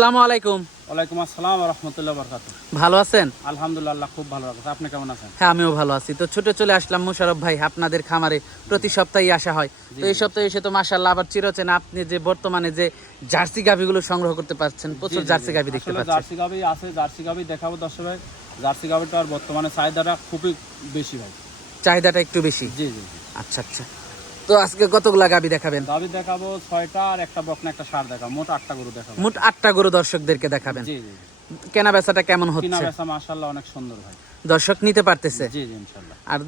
আসসালামু আলাইকুম। ওয়ালাইকুম আসসালাম রহমতুল্লাহ বরকাত ভালো আছেন? আলহামদুলিল্লাহ খুব ভালো রাখছে আপনি কেমন আছেন? হ্যাঁ আমিও ভালো আছি। তো ছোট চলে আসলাম মুশারফ ভাই আপনাদের খামারে প্রতি সপ্তাহে আসা হয়। তো এই সপ্তাহে এসে তো মাশাল্লাহ আবার চিরচেন আপনি যে বর্তমানে যে জার্সি গাভিগুলো সংগ্রহ করতে পারছেন প্রচুর জার্সি গাভি দেখতে পাচ্ছেন। জার্সি গাবি আছে জার্সি গাবি দেখাবো দর্শক ভাই। জার্সি গাবিটার বর্তমানে চাহিদাটা খুবই বেশি ভাই। চাহিদাটা একটু বেশি? জি জি। আচ্ছা আচ্ছা। তো আজকে কতগুলা গাভি দেখাবেন? গাবি দেখাবো ছয়টা আর একটা বকনা একটা সার দেখাবো। মোট আটটা গরু দেখাবো। মোট আটটা গরু দর্শকদেরকে দেখাবেন। জি জি কেনা বেচাটা কেমন কিনা হচ্ছে? বেচা মাশাল্লাহ অনেক সুন্দর ভাই। দর্শক নিতে পারতেছে? জি জি ইনশাল্লাহ আর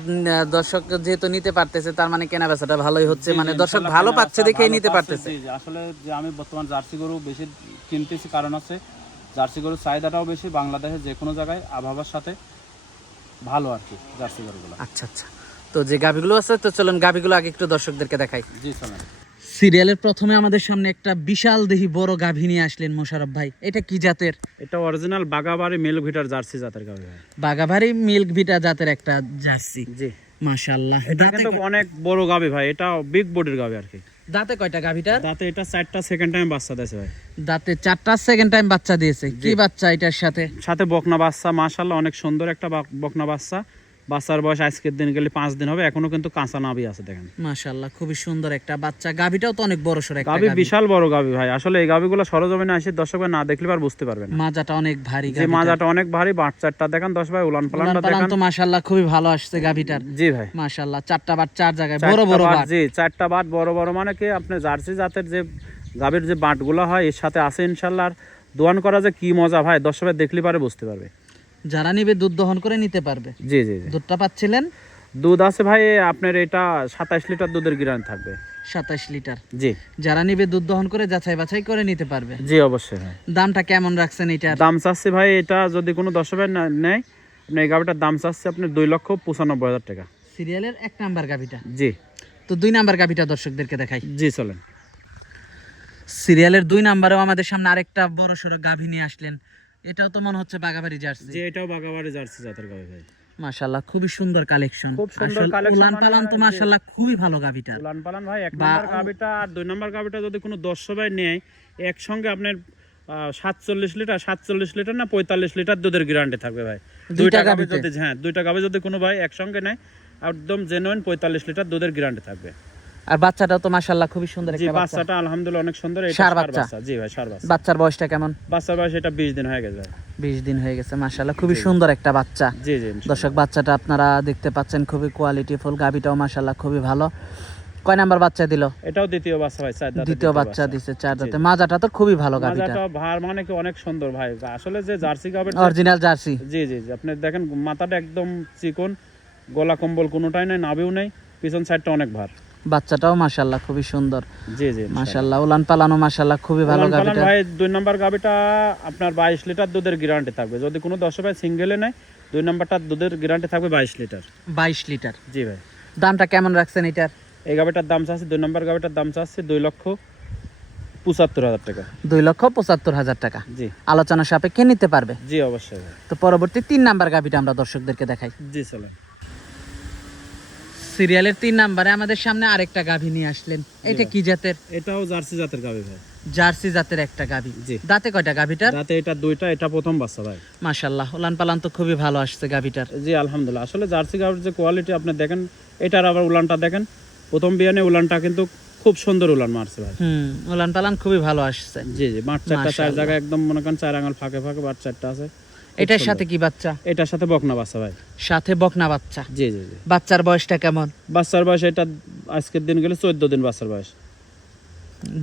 দর্শক যেহেতু নিতে পারতেছে তার মানে কেনা বেচাটা ভালোই হচ্ছে। মানে দর্শক ভালো পাচ্ছে দেখেই নিতে পারতেছে। জি জি আসলে যে আমি বর্তমান জার্সি গরু বেশি কিনতেছি কারণ আছে জার্সি গরুর চাহিদাটাও বেশি। বাংলাদেশে যে কোনো জায়গায় আবহাওয়ার সাথে ভালো আর কি জার্সি গরুগুলো। আচ্ছা আচ্ছা। তো যে গাভিগুলো আছে তো চলুন গাভিগুলো আগে একটু দর্শকদেরকে দেখাই। জি সিরিয়ালের প্রথমে আমাদের সামনে একটা বিশাল দেহি বড় গাভী নিয়ে আসলেন মোশারফ ভাই। এটা কি জাতের? এটা অরিজিনাল বাগাবাড়ি মেল ভিটার জার্সি জাতের গাভি বাগাভারি মিল্ক ভিটা জাতের একটা জার্সি। জি। মাশাআল্লাহ। এটা কিন্তু অনেক বড় গাভি ভাই এটা বিগ বডির গাভি আর কি। দাঁতে কয়টা গাভীটার? দাঁতে এটা চারটা সেকেন্ড টাইম বাচ্চা দিয়েছে ভাই। দাঁতে চারটা সেকেন্ড টাইম বাচ্চা দিয়েছে। কি বাচ্চা এটার সাথে? সাথে বকনা বাচ্চা মাশাল্লাহ অনেক সুন্দর একটা বাক- বকনা বাচ্চা। বাচ্চার বয়স আজকের দিন গেলে পাঁচ দিন হবে এখনও কিন্তু কাঁচা নাভি আছে দেখেন। মাশাআল্লাহ খুবই সুন্দর একটা বাচ্চা। গাভীটাও তো অনেক বড় সর একটা গাভি বিশাল বড় ভাই। আসলে এই সরজমিনে আসে দর্শক না দেখলে আর বুঝতে পারবেন মাজাটা অনেক ভারী যে মাজাটা অনেক ভারী বাচ্চাটা দেখেন দশ ভাই উলান পালানটা দেখেন তো মাশাআল্লাহ খুবই ভালো আসছে জি ভাই। মাশাআল্লাহ চারটা বাট চার জায়গায় বড় বড় বাট, জি চারটা বাট বড় বড় মানে কি আপনি জার্সি জাতের যে গাভীর যে বাটগুলো হয় এর সাথে আছে ইনশাল্লাহ আর দোয়ান করা যে কি মজা ভাই দর্শক দেখলে পারে বুঝতে পারবে। যারা নিবে দুধ দহন করে নিতে পারবে। জি জি জি। দুধটা পাচ্ছিলেন? দুধ আছে ভাই আপনার এটা সাতাইশ লিটার দুধের গিরান থাকবে। সাতাশ লিটার। জি। যারা নিবে দুধ দহন করে যাচাই বাছাই করে নিতে পারবে। জি অবশ্যই দামটা কেমন রাখছেন এটার? দাম চাচ্ছে ভাই এটা যদি কোনো দর্শক ভাই না- নেয় আপনি এই গাভিটার দাম চাচ্ছে আপনার দুই লক্ষ পঁচানব্বই হাজার টাকা। সিরিয়ালের এক নাম্বার গাভিটা। জি। তো দুই নাম্বার গাভিটা দর্শকদেরকে দেখাই। জি চলেন। সিরিয়ালের দুই নাম্বারেও আমাদের সামনে আরেকটা বড় সড়ো গাভী নিয়ে আসলেন এটাও তো মনে হচ্ছে বাগাবাড়ি জার্সি। যে এটাও বাগাবাড়ি জার্সি জাতের গাভি ভাই। মাশাআল্লাহ খুবই সুন্দর কালেকশন। খুব সুন্দর collection উলান মানে পালান তো মাশাআল্লাহ খুবই ভালো গাভিটা উলান পালান ভাই এক নম্বর গাভিটা আর দুই নম্বর গাভিটা যদি কোনো দর্শক ভাই নেয় একসঙ্গে আপনার সাতচল্লিশ লিটার সাতচল্লিশ লিটার না পঁয়তাল্লিশ লিটার দুধের গ্যারান্টি থাকবে ভাই। দুইটা গাভি গাভীতে? যদি হ্যাঁ দুইটা গাভি যদি কোনো ভাই একসঙ্গে নেয় একদম জেনুইন পঁয়তাল্লিশ লিটার দুধের গ্যারান্টি থাকবে। আর বাচ্চাটাও তো মাশাআল্লাহ খুবই সুন্দর একটা বাচ্চা। বাচ্চাটা আলহামদুলিল্লাহ অনেক সুন্দর এটা ষাঁড় বাচ্চা। জি ভাই সার বাচ্চা। বাচ্চার বয়সটা কেমন? বাচ্চার বয়স এটা বিশ দিন হয়ে গেছে। ভাই। বিশ দিন হয়ে গেছে মাশাআল্লাহ খুবই সুন্দর একটা বাচ্চা। জি জি দর্শক বাচ্চাটা আপনারা দেখতে পাচ্ছেন খুবই কোয়ালিটি ফুল গাভিটাও মাশাআল্লাহ খুবই ভালো। কয় নাম্বার বাচ্চা দিল? এটাও দ্বিতীয় বাচ্চা ভাই চার দ্বিতীয় বাচ্চা দিছে চার দাঁতে মাজাটা তো খুবই ভালো গাভিটা। মাজাটা ভার মানে কি অনেক সুন্দর ভাই। আসলে যে জার্সি অরিজিনাল জার্সি। জি জি জি। আপনি দেখেন মাথাটা একদম চিকন গলা কম্বল কোনোটাই নাই নাভিও নেই পিছন সাইডটা অনেক ভার। বাচ্চাটাও মাশাআল্লাহ খুবই সুন্দর। জি জি মাশাআল্লাহ উলান পালানো মাশাআল্লাহ খুবই ভালো গাভিটা ভাই দুই নাম্বার গাভিটা আপনার বাইশ লিটার দুধের গ্যারান্টি থাকবে। যদি কোনো দশ ভাই সিঙ্গেলে নেয় দুই নাম্বারটা দুধের গ্যারান্টি থাকবে বাইশ লিটার। বাইশ লিটার। জি ভাই। দামটা কেমন রাখছেন এটার? এই গাভিটার দাম চাচ্ছে দুই নাম্বার গাভিটার দাম চাচ্ছে দুই লক্ষ পঁচাত্তর হাজার টাকা। দুই লক্ষ পঁচাত্তর হাজার টাকা। জি। আলোচনা সাপেক্ষে নিতে পারবে। জি অবশ্যই তো পরবর্তী তিন নাম্বার গাভিটা আমরা দর্শকদেরকে দেখাই। জি চলে সিরিয়ালের তিন নাম্বারে আমাদের সামনে আরেকটা গাভী নিয়ে আসলেন। এটা কি জাতের? এটাও জার্সি জাতের গাভি ভাই। জার্সি জাতের একটা গাভী। দাঁতে কয়টা গাভীটার? যাতে এটা দুইটা এটা প্রথম বাচ্চা ভাই। মাশাল্লাহ উলান পালান তো খুবই ভালো আসছে গাভীটার। জি আলহামদুলিল্লাহ। আসলে জার্সি গাভির যে কোয়ালিটি আপনি দেখেন এটার আবার উলানটা দেখেন। প্রথম বিয়ানে উলানটা কিন্তু খুব সুন্দর উলান মারছে ভাই। হুম উলান পালান খুবই ভালো আসছে। জি জি বাট চারটা চার মাশাআল্লাহ। জায়গায় একদম মনে করেন চার আঙুল ফাঁকে ফাঁকে বাট চারটা আছে। এটার সাথে কি বাচ্চা? এটার সাথে বকনা বাচ্চা ভাই। সাথে বকনা বাচ্চা? জি জি জি। বাচ্চার বয়সটা কেমন? বাচ্চার বয়স এটা আজকের দিন গেলে চোদ্দ দিন বাচ্চার বয়স।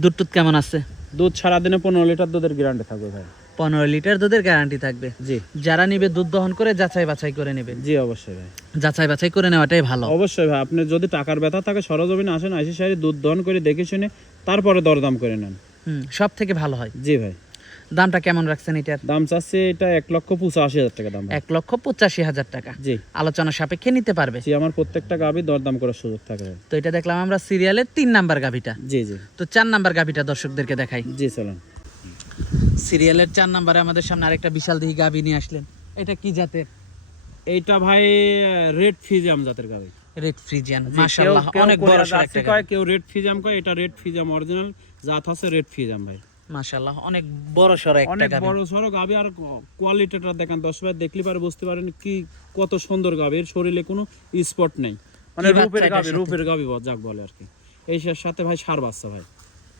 দুধ টুধ কেমন আছে? দুধ সারাদিনে পনেরো লিটার দুধের গ্যারান্টি থাকবে ভাই। পনেরো লিটার দুধের গ্যারান্টি থাকবে? জি। যারা নিবে দুধ দহন করে যাচাই বাছাই করে নেবে। জি অবশ্যই ভাই। যাচাই বাছাই করে নেওয়াটাই ভালো। অবশ্যই ভাই আপনি যদি টাকার ব্যথা থাকে সরজমিনে আসেন আইসি সারি দুধ দহন করে দেখে শুনে তারপরে দরদাম করে নেন। হুম সব থেকে ভালো হয়। জি ভাই। দামটা কেমন রাখছেন এটার? দাম চাচ্ছে এটা এক লক্ষ পঁচাশি হাজার টাকা দাম। এক লক্ষ পঁচাশি হাজার টাকা। জি। আলোচনা সাপেক্ষে নিতে পারবে। জি আমার প্রত্যেকটা গাবি দরদাম করার সুযোগ থাকে। তো এটা দেখলাম আমরা সিরিয়ালের তিন নাম্বার গাভিটা। জি জি। তো চার নাম্বার গাভিটা দর্শকদেরকে দেখাই। জি চলেন। সিরিয়ালের চার নাম্বারে আমাদের সামনে আরেকটা বিশাল দিহি গাভি নিয়ে আসলেন। এটা কি জাতের? এইটা ভাই রেড ফিজাম জাতের গাবি রেড ফ্রিজিয়ান মাশাআল্লাহ অনেক বড় একটা কয় কেউ রেড ফিজাম কয় এটা রেড ফিজাম অরিজিনাল জাত হচ্ছে রেড ফিজাম ভাই। মাশাআল্লাহ অনেক বড় একটা অনেক বড় গাভী আর কোয়ালিটিটা দেখেন দশ ভাই দেখলে পারে বুঝতে পারেন কি কত সুন্দর শরীরে কোনো স্পট নেই। মানে রূপের সাথে? রূপের গাভী বল- যাক বলে আর কি। এই সাথে ভাই সার বাচ্চা ভাই।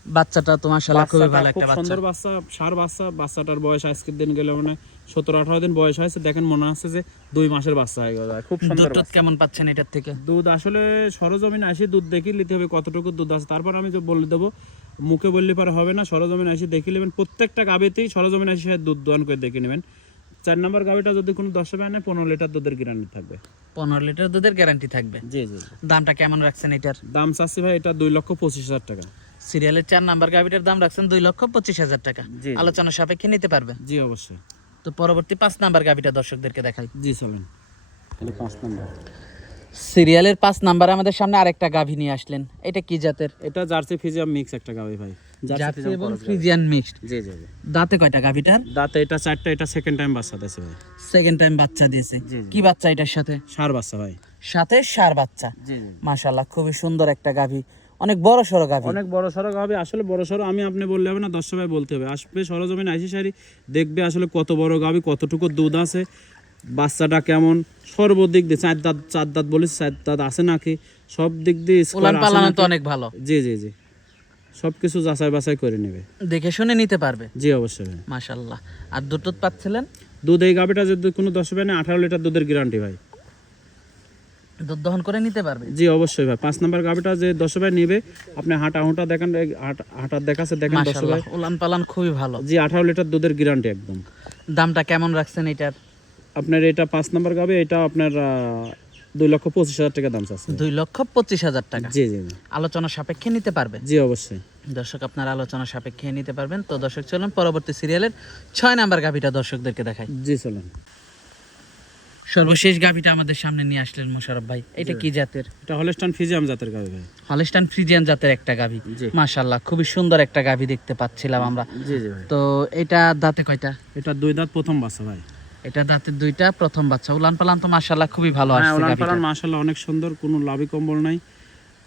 বাচ্চাটা তো মাশাআল্লাহ খুবই ভালো একটা বাচ্চা। সুন্দর বাচ্চা সার বাচ্চা বাচ্চাটার বয়স আজকের দিন গেলে মানে সতেরো আঠারো দিন বয়স হয়েছে দেখেন মনে হচ্ছে যে দুই মাসের বাচ্চা হয়ে গেল খুব সুন্দর দুধ কেমন পাচ্ছেন এটার থেকে? দুধ আসলে সরজমিন আসি দুধ দেখি নিতে হবে কতটুকু দুধ আছে তারপর আমি যে বলে দেবো মুখে বললে পারে হবে না সরজমিন আসি দেখে নেবেন। প্রত্যেকটা গাবিতেই সরজমিন আসি দুধ দোয়ান করে দেখে নেবেন। চার নম্বর গাবিটা যদি কোনো দশ টাকা নেয় পনেরো লিটার দুধের গ্যারান্টি থাকবে। পনেরো লিটার দুধের গ্যারান্টি থাকবে? জি জি দামটা কেমন রাখছেন এটার? দাম চাচ্ছি ভাই এটা দুই লক্ষ পঁচিশ হাজার টাকা। সিরিয়ালের চার নাম্বার গাভিটার দাম রাখছেন দুই লক্ষ পঁচিশ হাজার টাকা। আলোচনা সাপেক্ষে নিতে পারবেন? জি অবশ্যই। তো পরবর্তী পাঁচ নাম্বার গাভিটা দর্শকদেরকে দেখাই। জি চলেন। তাহলে পাঁচ নম্বর। সিরিয়ালের পাঁচ নাম্বার আমাদের সামনে আরেকটা গাভী নিয়ে আসলেন। এটা কি জাতের? এটা জার্সি ফিজিয়াম মিক্স একটা গাবি ভাই। জার্সি এবং ফ্রিজিয়ান মিক্সড। জি জি দাঁতে কয়টা গাভিটার? দাঁতে এটা চারটা এটা সেকেন্ড টাইম বাচ্চা দিয়েছে ভাই। সেকেন্ড টাইম বাচ্চা দিয়েছে। কি বাচ্চা এটার সাথে? সার বাচ্চা ভাই। সাথে সার বাচ্চা। জি মাশাল্লাহ খুবই সুন্দর একটা গাভী। অনেক বড় সড়ো গাভী। অনেক বড় সড়ো হবে আসলে বড় সড়ো আমি আপনি বললে হবে না দশ সবাই বলতে হবে। আসবে সরজমিন আইসি সারি দেখবে আসলে কত বড় গাবি কতটুকু দুধ আছে। বাচ্চাটা কেমন? সর্বদিক দিয়ে চার দাঁত চার দাঁত বলেছি চার দাঁত আছে নাকি? সব দিক দিয়ে তো অনেক ভালো। জি জি জি। সব কিছু যাচাই বাছাই করে নেবে। দেখে শুনে নিতে পারবে। জি অবশ্যই মাশাল্লাহ আর দুধ পাচ্ছিলেন? দুধ এই গাবিটা যদি কোনো দশ পায় না আঠারো লিটার দুধের গ্যারান্টি ভাই। দুধ দহন করে নিতে পারবে? জি অবশ্যই ভাই। পাঁচ নাম্বার গাবিটা যে দশ ভাই নিবে আপনি হাঁটা হুঁটা দেখেন হাঁটা- হাঁটার দেখাচ্ছে দেখেন দশ ভাই। উলান পালান খুবই ভালো। জি আঠারো লিটার দুধের গ্যারান্টি একদম। দামটা কেমন রাখছেন এটার? আপনার এটা পাঁচ নাম্বার গাবে এটা আপনার দুই লক্ষ পঁচিশ হাজার টাকা দাম চাচ্ছে। দুই লক্ষ পঁচিশ হাজার টাকা। জি জি। আলোচনা সাপেক্ষে নিতে পারবে? জি অবশ্যই। দর্শক আপনার আলোচনা সাপেক্ষে নিতে পারবেন। তো দর্শক চলুন পরবর্তী সিরিয়ালের ছয় নাম্বার গাভিটা দর্শকদেরকে দেখাই। জি চলেন। সর্বশেষ গাভিটা আমাদের সামনে নিয়ে আসলেন মোশারফ ভাই। এটা কি জাতের? এটা হলস্টান ফিজিয়াম জাতের গাবে ভাই। হলিস্টান ফ্রিজিয়ান জাতের একটা গাভি। জি। মাশাল্লাহ খুবই সুন্দর একটা গাভি দেখতে পাচ্ছিলাম আমরা। জি জি ভাই। তো এটা দাঁতে কয়টা? এটা দুই দাঁত প্রথম বাচ্চা ভাই। এটা দাঁতের দুইটা প্রথম বাচ্চা। উলান পালান তো মাশাল্লাহ খুবই ভালো হ্যাঁ আসছে গাভিটা পালান মাশাল্লাহ অনেক সুন্দর কোনো লাভি কম্বল নাই।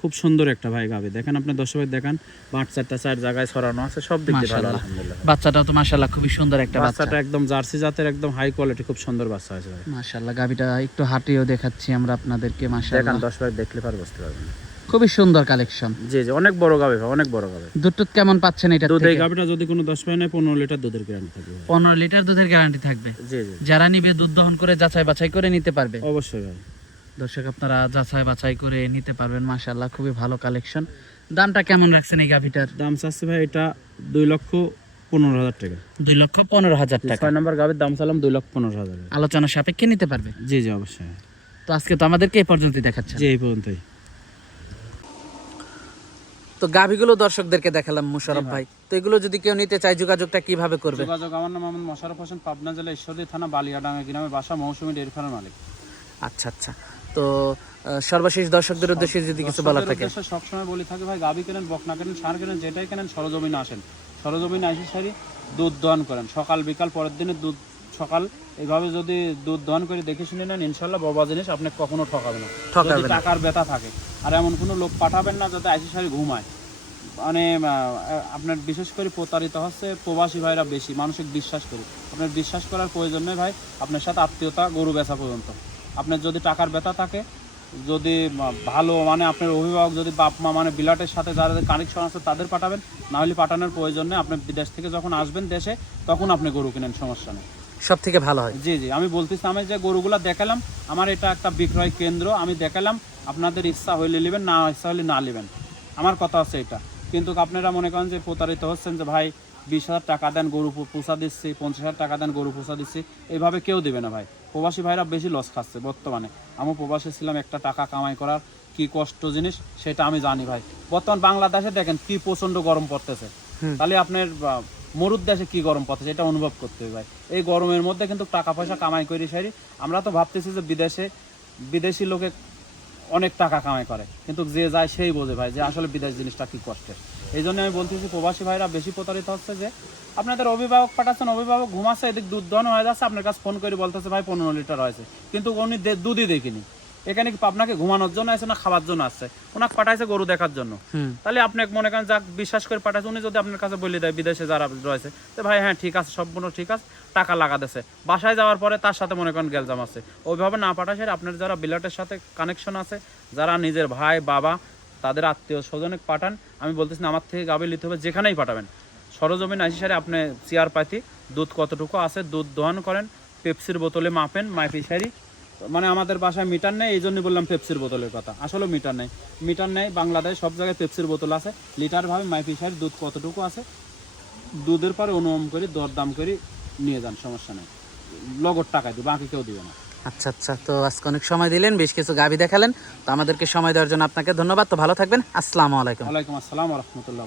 খুব সুন্দর একটা ভাই গাবে দেখেন আপনি দশ ভাই দেখেন পাঁচ চারটা চার জায়গায় ছড়ানো আছে সব দিক দিয়ে ভালো আলহামদুলিল্লাহ। বাচ্চাটাও তো মাশাল্লাহ খুবই সুন্দর একটা বাচ্চাটা একদম জার্সি জাতের একদম হাই কোয়ালিটি খুব সুন্দর বাচ্চা আছে ভাই। মাশাল্লাহ গাভিটা একটু হাঁটিয়েও দেখাচ্ছি আমরা আপনাদেরকে মাশাল্লাহ দশ ভাই দেখলে পার বুঝতে পারবেন। খুবই সুন্দর কালেকশন। জি জি অনেক বড় গাবে ভাই অনেক বড় গাবে। দুধ কেমন পাচ্ছেন এটা দুধ এই গাবিটা যদি কোনো দশ পায় নেয় পনেরো লিটার দুধের গ্যারান্টি থাকবে ভাই। পনেরো লিটার দুধের গ্যারান্টি থাকবে। জি জি। যারা নিবে দুধ দহন করে যাচাই বাছাই করে নিতে পারবে। অবশ্যই ভাই। দর্শক আপনারা যাচাই বাছাই করে নিতে পারবেন মাশাল্লাহ খুবই ভালো কালেকশন। দামটা কেমন রাখছেন এই গাভিটার? দাম চাচ্ছে ভাই এটা দুই লক্ষ পনেরো হাজার টাকা। দুই লক্ষ পনেরো হাজার টাকা। ছয় নম্বর গাবির দাম চালাম দুই লক্ষ পনেরো হাজার। আলোচনা সাপেক্ষে নিতে পারবে। জি জি অবশ্যই। তো আজকে তো আমাদেরকে এই পর্যন্তই দেখাচ্ছে। জি এই পর্যন্তই। তো গাভিগুলো দর্শকদেরকে দেখালাম মুশারফ ভাই। তো এগুলো যদি কেউ নিতে চায় যোগাযোগটা কীভাবে করবে? যোগাযোগ আমার নাম মোহাম্মদ মোশারফ হোসেন পাবনা জেলা ঈশ্বরদী থানা বালিয়াডাঙ্গা গ্রামে বাসা মৌসুমী ডেয়ারি ফার্মের মালিক। আচ্ছা আচ্ছা। তো সর্বশেষ দর্শকদের উদ্দেশ্যে যদি কিছু বলা থাকে। সবসময় বলি থাকে ভাই গাবি কেনেন বকনা কেনেন সার কেনেন যেটাই কেনেন সরজমিনে আসেন। সরজমিনে আসি সারি দুধ দহন করেন। সকাল বিকাল পরের দিনে দুধ সকাল এইভাবে যদি দুধ দহন করে দেখে শুনে নেন ইনশাল্লাহ বাবা জিনিস আপনি কখনো ঠকাবে না। যদি টাকার ব্যথা থাকে। আর এমন কোনো লোক পাঠাবেন না যাতে আইসি সারি ঘুমায়। মানে আপনার বিশেষ করে প্রতারিত হচ্ছে প্রবাসী ভাইরা বেশি মানসিক বিশ্বাস করি। আপনার বিশ্বাস করার প্রয়োজন নেই ভাই আপনার সাথে আত্মীয়তা গরু বেচা পর্যন্ত। আপনার যদি টাকার ব্যথা থাকে যদি ভালো মানে আপনার অভিভাবক যদি বাপ মা মানে বিলাটের সাথে যাদের কানেকশন আছে তাদের পাঠাবেন নাহলে পাঠানোর প্রয়োজন নেই। আপনি বিদেশ থেকে যখন আসবেন দেশে তখন আপনি গরু কিনেন সমস্যা নেই। সব থেকে ভালো হয়? জি জি আমি বলতেছি আমি যে গরুগুলা দেখালাম আমার এটা একটা বিক্রয় কেন্দ্র আমি দেখালাম আপনাদের ইচ্ছা হইলে নেবেন না ইচ্ছা হলে না নেবেন। আমার কথা আছে এটা। কিন্তু আপনারা মনে করেন যে প্রতারিত হচ্ছেন যে ভাই বিশ হাজার টাকা দেন গরু পুষা দিচ্ছি পঞ্চাশ হাজার টাকা দেন গরু পুষা দিচ্ছি। এইভাবে কেউ দেবে না ভাই। প্রবাসী ভাইরা বেশি লস খাচ্ছে বর্তমানে। আমি প্রবাসী ছিলাম একটা টাকা কামাই করার কি কষ্ট জিনিস সেটা আমি জানি ভাই। বর্তমান বাংলাদেশে দেখেন কি প্রচণ্ড গরম পড়তেছে। তাহলে আপনার বা, মরুর দেশে কি গরম পড়তেছে এটা অনুভব করতে হবে ভাই। এই গরমের মধ্যে কিন্তু টাকা পয়সা কামাই করি সারি। আমরা তো ভাবতেছি যে বিদেশে বিদেশি লোকে অনেক টাকা কামাই করে। কিন্তু যে যায় সেই বোঝে ভাই যে আসলে বিদেশ জিনিসটা কি কষ্টের। এই জন্য আমি বলতেছি প্রবাসী ভাইরা বেশি প্রতারিত হচ্ছে যে আপনাদের অভিভাবক পাঠাচ্ছেন অভিভাবক ঘুমাচ্ছে এদিক দুধ দহন হয়ে যাচ্ছে আপনার কাছে ফোন করে বলতেছে ভাই পনেরো লিটার হয়েছে। কিন্তু উনি দুধই দেখিনি। এখানে কি আপনাকে ঘুমানোর জন্য আছে না খাওয়ার জন্য আছে? ওনাকে পাঠাইছে গরু দেখার জন্য। তাহলে আপনি মনে করেন যাক বিশ্বাস করে পাঠাইছে উনি যদি আপনার কাছে বলে দেয় বিদেশে যারা রয়েছে তো ভাই হ্যাঁ ঠিক আছে সম্পূর্ণ ঠিক আছে টাকা লাগা দিছে বাসায় যাওয়ার পরে তার সাথে মনে করেন গেলজাম আছে। ওইভাবে না পাঠাছে আপনার যারা বিলাটের সাথে কানেকশন আছে যারা নিজের ভাই বাবা তাদের আত্মীয় স্বজনে পাঠান আমি বলতেছি না আমার থেকে গাবে নিতে হবে যেখানেই পাঠাবেন। সরজমিন আসি সারে আপনি চেয়ার পাতি দুধ কতটুকু আছে দুধ দোহান করেন পেপসির বোতলে মাপেন মাইপি সারি মানে আমাদের বাসায় মিটার নেই এই জন্য বললাম পেপসির বোতলের কথা। আসলে মিটার নেই। মিটার নেই বাংলাদেশ সব জায়গায় পেপসির বোতল আছে। লিটার ভাবে মাইপি সারি দুধ কতটুকু আছে? দুধের পরে অনুমান করে দরদাম করি নিয়ে যান সমস্যা নেই। লগর টাকায় দিবে বাকি কেউ দিবে না। আচ্ছা আচ্ছা তো আজকে অনেক সময় দিলেন বেশ কিছু গাভি দেখালেন। তো আমাদেরকে সময় দেওয়ার জন্য আপনাকে ধন্যবাদ। তো ভালো থাকবেন। আসসালামু আলাইকুম। ওয়ালাইকুম আসসালাম রহমতুল্লাহ